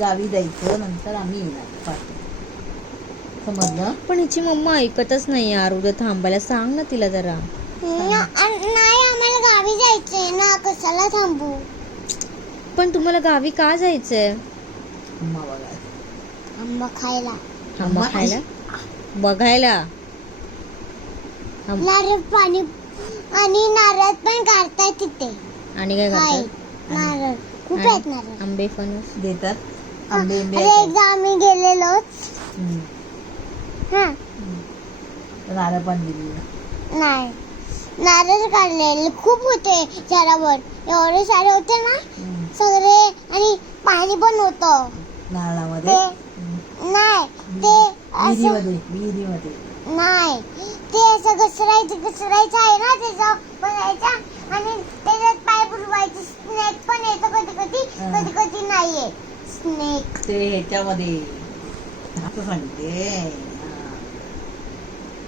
गावी जायचं नंतर आम्ही येणार पाठी समजलं? पण हिची मम्मा ऐकतच नाही यार उद्या थांबायला सांग ना तिला जरा. नाही आम्हाला गावी जायचंय ना कशाला थांबू? पण तुम्हाला गावी का जायचंय? अम्मा बघा आंबा खायला. आंबा खायला? बघायला. आम- नारळ पाणी आणि नारळ पण काढताय तिथे. आणि काय हाय करतात नारळ. खूप आहेत नारळ. आंबे फणस. देतात. आंबे आंबे अरे एकदा आम्ही गेलेलो. हा. नारळ पण दिली नाही. नारळ काढलेले खूप होते झाडावर. एवढे सारे होते ना हम्म. सगळे आणि पाणी पण होतं. नारळामध्ये? ते हम्म. नाही ते असं विहिरीमध्ये. विहिरीमध्ये नाही. ते असं घसरायचं घसरायचं आहे ना त्याचं बनायचं आणि त्याच्यात पाय बुडवायचे स्नेक पण येतं कधी कधी हा. कधी कधी नाही येत स्नेक ते ह्याच्यामध्ये असं सांगते हा.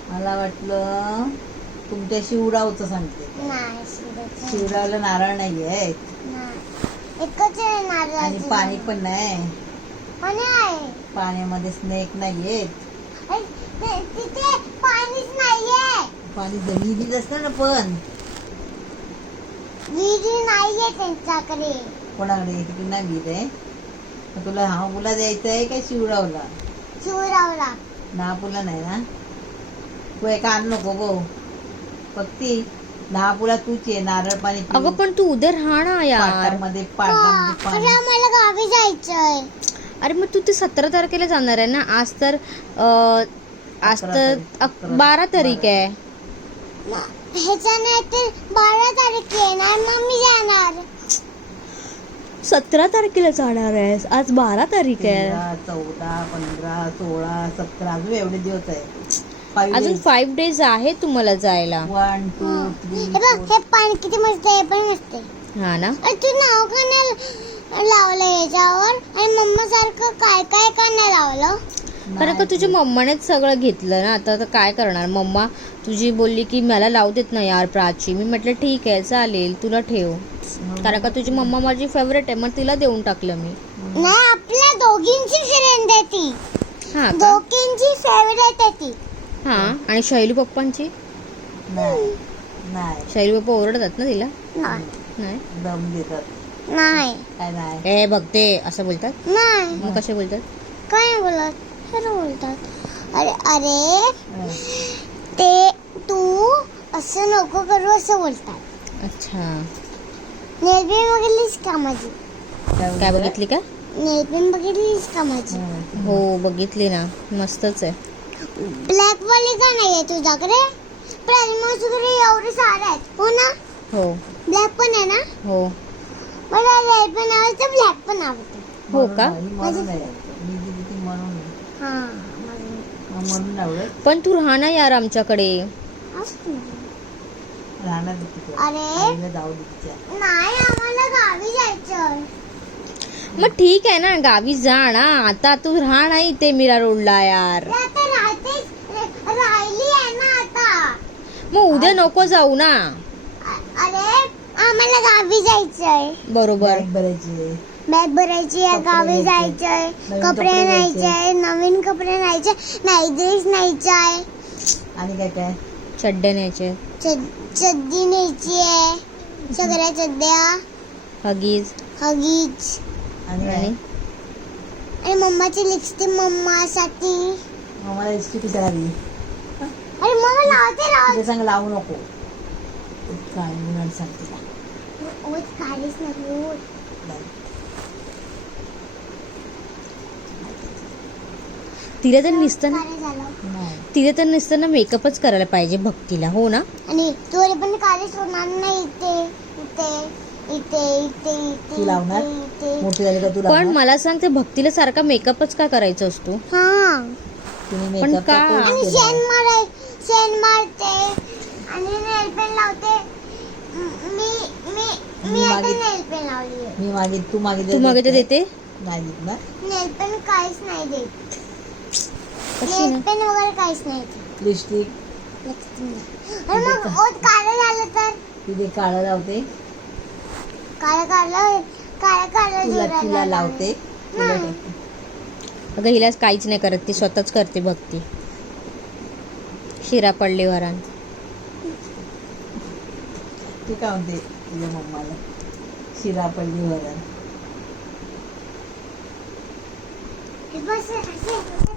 मला वाटलं तुमच्या शिवरावचं सांगते नाही. शिवरावला नारळ नाही आहेत नाही. एकच आहे आणि नारळाचं पाणी. पण नाही पाणी आहे पाण्यामध्ये स्नेक नाही आहेत अरे, ते- तिथे पाणीच नाहीये पाणी जमिनीत असतं ना पण विहिरी नाहीये त्यांच्याकडे कोणाकडे तिकडे नाही आहे तुला हापूला द्यायचं आहे का शिवरावला शिवरावला दहापूला नाही ना? तू एका आण नको गो फक्ती दहापूला तूच आहे नारळ पाणी पिऊ. अगं पण तू उद्या राहा ना यार. पाटामध्ये पाणी. आम्हाला गावी जायचंय. अरे मग तू ते सतरा तारखेला जाणार आहे ना? आज तर अं, आज अकरा तर तारीख, अक- अकरा. बारा तारीख आहे. ह्याच्या नाही तर बारा तारीख येणार मग मी जाणार. सतरा तारखेला जाणार आहेस. आज बारा तारीख आहे. तेरा चौदा पंधरा सोळा सतरा अजून एवढे दिवस आहे. अजून फाईव्ह डेज आहे तुम्हाला जायला. वन टू थ्री हे बघ हे पाणी किती मस्त आहे हे पण मस्त आहे हा ना? अरे तू नाव का नाही लावलं याच्यावर? आणि मम्मा सारखं काय काय का नाही लावलं? कारण का तुझ्या मम्मानेच सगळं घेतलं ना? आता तर काय करणार? मम्मा तुझी बोलली की मला लावू देत नाही यार प्राची. मी म्हटलं ठीक आहे चालेल तुला ठेव. कारण का तुझी मम्मा माझी फेवरेट आहे मग तिला देऊन टाकलं मी. नाही आपल्या दोघींची फ्रेंड आहे ती. हा का? दोघींची फेवरेट आहे ती. हा? आणि शैलू पप्पांची? नाही. नाही. शैलू पप्पा ओरडतात ना तिला? नाही. नाही? दम देतात. नाही. काय नाही? ए बघते असं बोलतात? नाही. मग कसे बोलतात? काय नाही बोलत. खरं बोलतात. अरे अरे हं. ते तू असं नको करू असं बोलतात. अच्छा. नेलपेन बघितलीस का माझी? काय बघितली का? नेलपेन बघितलीस का माझी? हं. हो. बघितली ना. मस्तच आहे. ब्लॅक वाली का नाही आहे तुझ्याकडे? प्राईमर्सकडे एवढे सारे आहेत. हो ना? हो. ब्लॅक पण आहे ना? हो. मला रेड पण आवडतं ब्लॅक पण आवडतं हो का? म्हणून- म्हणून आहे. मी दिली ती म्हणून आहे. हा मला मग म्हणून पण तू राहा ना यार आमच्याकडे. आवडतं. राहणार आहे तिथे अरे? आईला जाऊ दे तिच्या. नाही आम्हाला गावी जायचं मग ठीक आहे ना गावी जा ना. आता तू राहा ना इथे मीरा रोडला यार. आता राहतेच. रा- राहिली आहे ना आता. मग उद्या नको जाऊ ना. अरे आम्हाला गावी जायचंय बरोबर. भरायची बॅग भरायची आहे कपडे गावी. जायचंय नवीन कपडे न्यायचे. आहे नवीन कपडे न्यायचे नाही ड्रेस न्यायचे आहे आणि काय काय? चड्ड्या न्यायचे. चड- चड्डी न्यायची आहे सगळ्या चड्ड्या हगीज. हगीज. आणि काय? आणि? आणि मम्माची लिपस्टिक मम्मासाठी. इस्त्री अरे मम्मा लावते लावते तिथे सांग लावू नको. काय म्हणून सांग तिला. ओच काढीच नाही. तिला तर नुसतं काळे झालं. नाही. तिला तर नुसतं ना मेकअपच करायला पाहिजे भक्तीला हो ना? आणि तुला पण होणार नाही इथे. इथे इथे इथे इथे तू लावणार? इथे, इथे. मोठी झाली का तू पण लावणार? मला सांग ते भक्तीला सारखा मेकअपच का करायचा असतो? हा. तिने पण का? course आणि केलाय. शेण माराय शेण मारते. आणि नेल पेन लावते. म- मी मी मी मी आता मागे- नेल पेन लावली आहे. मी मागे तू मागे तू मागे तर देते? नाही देत ना? नेल पेन काहीच नाही देत. कशी नेल ना? पेन वगैरे काहीच नाही लिपस्टिक. नाही. आणि मग ओत काळं झालं तर? तिथे काळं लावते. काळं काढलं काळं काढलं तुला तिला लावते. तुला नाही. अगं हिला काहीच नाही करत. ती स्वतःच करते भक्ती शिरा पडली वरान. तू काय म्हणते? तुझ्या मम्माला. शिरा पडली वरण हे बस असे